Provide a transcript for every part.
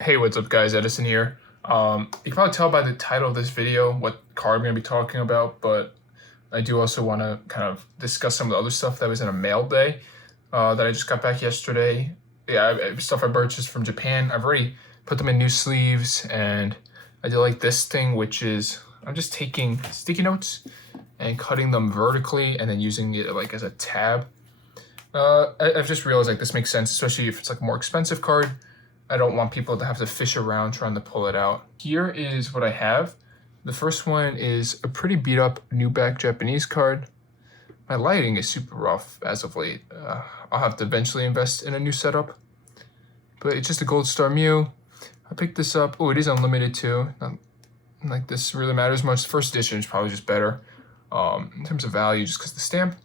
Hey, what's up guys, Edison here. You can probably tell by the title of this video what card I'm going to be talking about, but I do also want to kind of discuss some of the other stuff that was in a mail day that I just got back yesterday. Yeah, stuff I purchased from Japan. I've already put them in new sleeves, and I do like this thing, which is I'm just taking sticky notes and cutting them vertically and then using it like as a tab. I've just realized like this makes sense, especially if it's like a more expensive card. I don't want people to have to fish around trying to pull it out. Here is what I have. The first one is a pretty beat up new back Japanese card. My lighting is super rough as of late. I'll have to eventually invest in a new setup. But it's just a Gold Star Mew. I picked this up. Oh, it is unlimited too. Not like this really matters much. The first edition is probably just better in terms of value just because the stamp.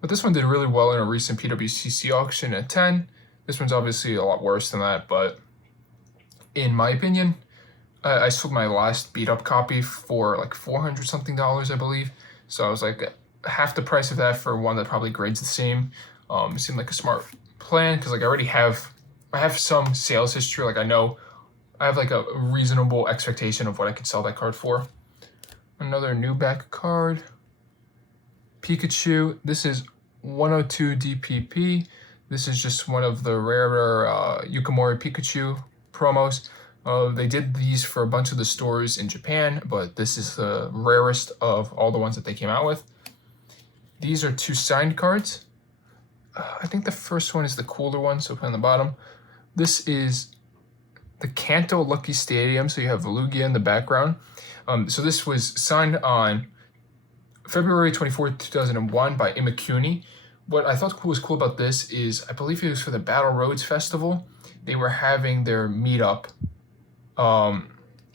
But this one did really well in a recent PWCC auction at 10. This one's obviously a lot worse than that, but in my opinion, I sold my last beat up copy for like $400 something, I believe. So I was like half the price of that for one that probably grades the same. It seemed like a smart plan because like I have some sales history. Like I know I have like a reasonable expectation of what I could sell that card for. Another new back card. Pikachu. This is 102 DPP. This is just one of the rarer Yukimori Pikachu promos. They did these for a bunch of the stores in Japan, but this is the rarest of all the ones that they came out with. These are two signed cards. I think the first one is the cooler one, so put on the bottom. This is the Kanto Lucky Stadium, so you have Lugia in the background. So this was signed on February 24th, 2001 by Imakuni. What I thought was cool about this is, I believe it was for the Battle Roads Festival. They were having their meetup. I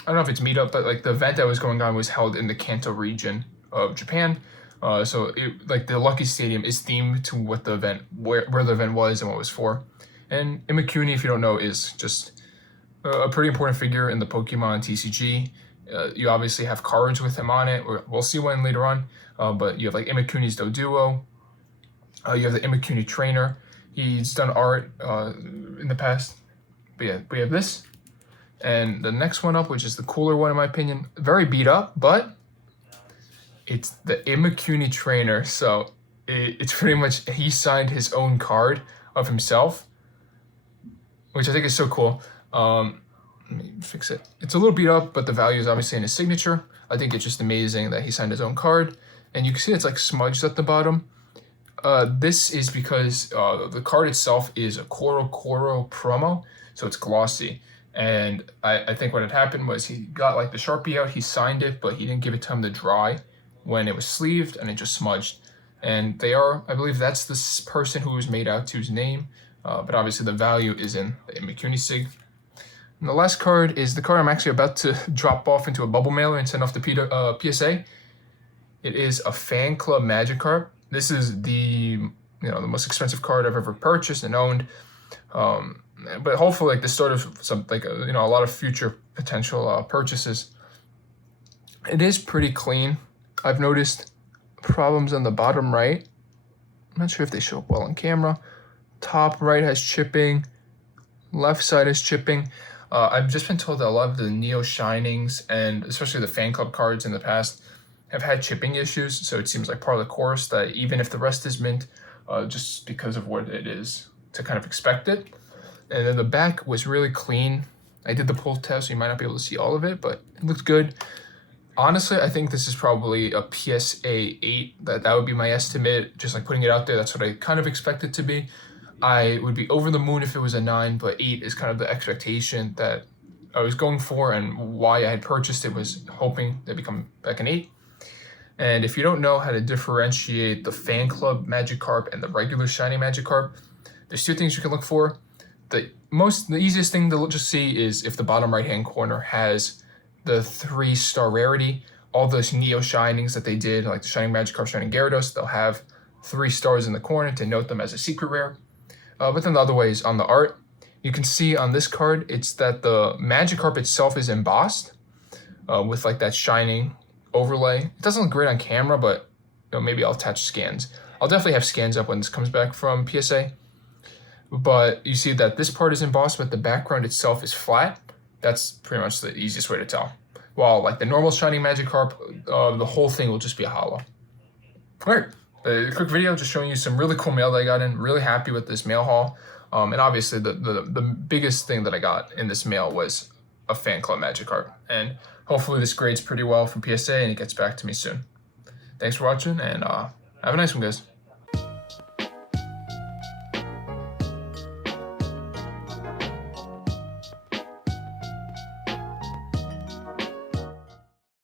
don't know if it's meetup, but like the event that was going on was held in the Kanto region of Japan. So like the Lucky Stadium is themed to what the event, where the event was and what it was for. And Imakuni, if you don't know, is just a pretty important figure in the Pokemon TCG. You obviously have cards with him on it. We'll see one later on. But you have like Imakuni's Doduo. You have the Imakuni trainer. He's done art in the past. But yeah, we have this. And the next one up, which is the cooler one in my opinion, very beat up, but it's the Imakuni trainer. So it's pretty much, he signed his own card of himself, which I think is so cool. Let me fix it. It's a little beat up, but the value is obviously in his signature. I think it's just amazing that he signed his own card. And you can see it's like smudged at the bottom. This is because the card itself is a Koro promo, so it's glossy. And I think what had happened was he got like the Sharpie out, he signed it, but he didn't give it time to dry when it was sleeved, and it just smudged. And they are, I believe that's this person who was made out to's name, but obviously the value is in the Imakuni Sig. And the last card is the card I'm actually about to drop off into a bubble mailer and send off to P.S.A. It is a Fan Club Magikarp. This is the the most expensive card I've ever purchased and owned, but hopefully like the start of some like a lot of future potential purchases. It is pretty clean. I've noticed problems on the bottom right. I'm not sure if they show up well on camera. Top right has chipping. Left side is chipping. I've just been told that a lot of the Neo Shinings and especially the Fan Club cards in the past have had chipping issues, so it seems like part of the course that even if the rest is mint, just because of what it is, to kind of expect it. And then the back was really clean. I did the pull test, so you might not be able to see all of it, but it looks good. Honestly, I think this is probably a P.S.A. 8. That would be my estimate, just like putting it out there. That's what I kind of expect it to be. I would be over the moon if it was a 9, but 8 is kind of the expectation that I was going for, and why I had purchased it was hoping to become back an 8. And if you don't know how to differentiate the Fan Club Magikarp and the regular shiny Magikarp, there's two things you can look for. The easiest thing to just see is if the bottom right-hand corner has the 3-star rarity. All those Neo Shinings that they did, like the Shining Magikarp, Shining Gyarados, they'll have 3 stars in the corner to note them as a secret rare. But then the other way is on the art. You can see on this card, it's that the Magikarp itself is embossed with like that shining overlay. It doesn't look great on camera, but maybe I'll attach scans. I'll definitely have scans up when this comes back from P.S.A. but you see that this part is embossed, but the background itself is flat. That's pretty much the easiest way to tell. While like the normal shiny Magikarp, the whole thing will just be a hollow. Alright, a quick video just showing you some really cool mail that I got in. Really happy with this mail haul. And obviously the biggest thing that I got in this mail was a Fan Club Magikarp. And hopefully this grades pretty well from P.S.A. and it gets back to me soon. Thanks for watching, and have a nice one, guys.